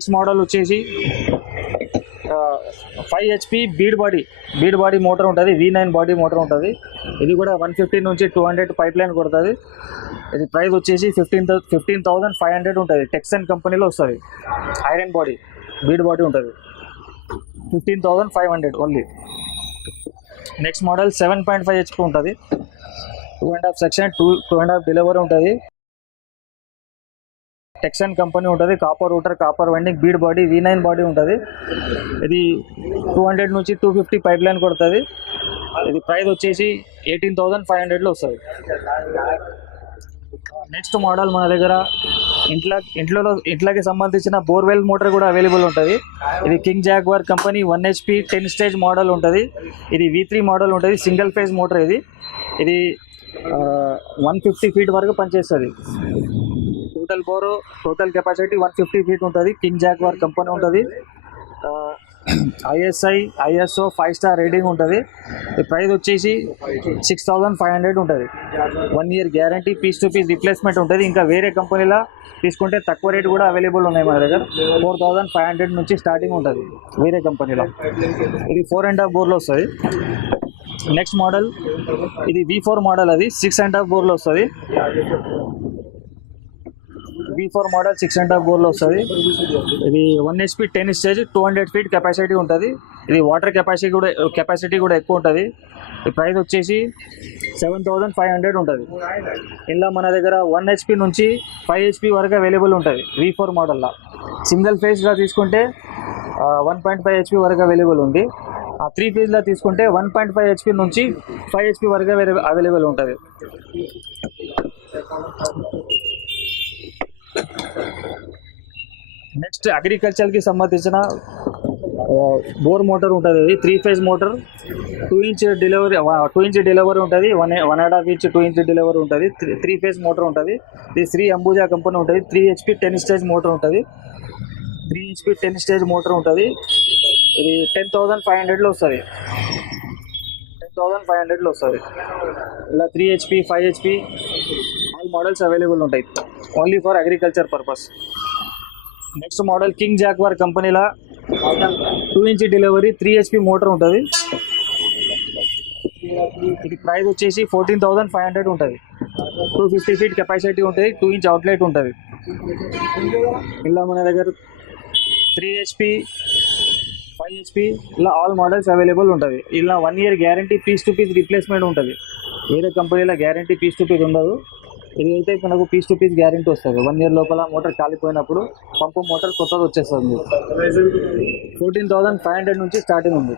Next model వచ్చేసి 5 HP bead body motor ఉంటుంది, V9 body motor ఉంటుంది. ఇది కూడా 150 నుంచి 200 పైప్ లైన్ కొడుతుంది. ఇది ప్రైస్ వచ్చేసి 15,500 ఉంటుంది. టెక్సన్ కంపెనీలో వస్తుంది. ఐరన్ బాడీ బీడ్ బాడీ ఉంటుంది. 15,500 ఓన్లీ. నెక్స్ట్ మోడల్ 7.5 HP ఉంటుంది. 2.5 సెక్షన్ 2.5 డెలివరీ ఉంటుంది. టెక్సన్ కంపెనీ ఉంటుంది. Copper router, copper winding, bead body, V9 body ఉంటుంది. ఇది 200 నుంచి 250 పైప్ లైన్ కొడుతుంది. ఇది ప్రైస్ వచ్చేసి 18,500లో వస్తుంది. నెక్స్ట్ మోడల్ మన దగ్గర ఇంట్లోకి సంబంధించిన బోర్వెల్ మోటార్ కూడా అవైలబుల్ ఉంటుంది. ఇది King Jaguar company 1 HP 10 stage model ఉంటుంది. ఇది V3 మోడల్ ఉంటుంది. Single phase motor. ఇది 150 ఫీట్ వరకు పనిచేస్తుంది. టోటల్ కెపాసిటీ 150 ఫీట్ ఉంటుంది. కింగ్ జాగ్వార్ కంపెనీ ఉంటుంది. ISO 5 స్టార్ రేటింగ్ ఉంటుంది. ఈ ప్రైస్ వచ్చేసి 6,500 ఉంటుంది. 1 year guarantee, piece to piece replacement ఉంటుంది. ఇంకా వేరే కంపెనీలో తీసుకుంటే తక్కువ రేట్ కూడా అవైలబుల్ ఉన్నాయి మన దగ్గర. 4,500 నుంచి స్టార్టింగ్ ఉంటుంది వేరే కంపెనీలో. ఇది 4.5 బోర్లో వస్తుంది. నెక్స్ట్ మోడల్ ఇది V4 మోడల్. అది 6.5 బోర్లో వస్తుంది. V4 మోడల్ 6.5 బోర్లో వస్తుంది. ఇది 1 HP 10 స్టేజ్ 200 ఫీట్ కెపాసిటీ ఉంటుంది. ఇది వాటర్ కెపాసిటీ కూడా ఎక్కువ ఉంటుంది. ఈ ప్రైస్ వచ్చేసి 7,500 ఉంటుంది. ఇలా మన దగ్గర 1 HP నుంచి 5 HP వరకు అవైలబుల్ ఉంటుంది V4 మోడల్లో. సింగిల్ ఫేజ్గా తీసుకుంటే 1.5 HP వరకు అవైలబుల్ ఉంది. 3 ఫేజ్లో తీసుకుంటే 1.5 HP నుంచి 5 HP వరకు అవైలబుల్ ఉంటుంది. నెక్స్ట్ అగ్రికల్చర్కి సంబంధించిన బోర్ మోటార్ ఉంటుంది. 3 ఫేజ్ మోటార్, 2 ఇంచ్ డెలివరీ ఉంటుంది. 1.5 ఇంచ్ 2 ఇంచ్ డెలివరీ ఉంటుంది. 3 ఫేజ్ మోటార్ ఉంటుంది. ఇది శ్రీ అంబుజా కంపెనీ ఉంటుంది. 3 HP 10 స్టేజ్ మోటార్ ఉంటుంది. 3 HP 10 స్టేజ్ మోటార్ ఉంటుంది. ఇది 10,500లో వస్తుంది. 10,500లో వస్తుంది. ఇలా 3 HP 5 HP all models available ఉంటాయి. Only for agriculture purpose. Next model King Jaguar కంపెనీలో 2 ఇంచ్ డెలివరీ 3 HP మోటార్ ఉంటుంది. ఇది ప్రైస్ వచ్చేసి 14,500 ఉంటుంది. 250 ఫీట్ కెపాసిటీ ఉంటుంది. 2 ఇంచ్ అవుట్లెట్ ఉంటుంది. ఇలా మన దగ్గర 3 HP 5 HP ఇలా ఆల్ మోడల్స్ అవైలబుల్ ఉంటుంది. ఇలా 1 year guarantee, piece to piece replacement ఉంటుంది. వేరే కంపెనీలో గ్యారంటీ పీస్ టు పీస్ ఉండదు. ఇది అయితే మనకు పీస్ టు పీస్ గ్యారంటీ వస్తుంది. 1 ఇయర్ లోపల మోటార్ కాలిపోయినప్పుడు పంపు మోటార్ కొత్తది వచ్చేస్తుంది. 14,500 నుంచి స్టార్టింగ్ ఉంది.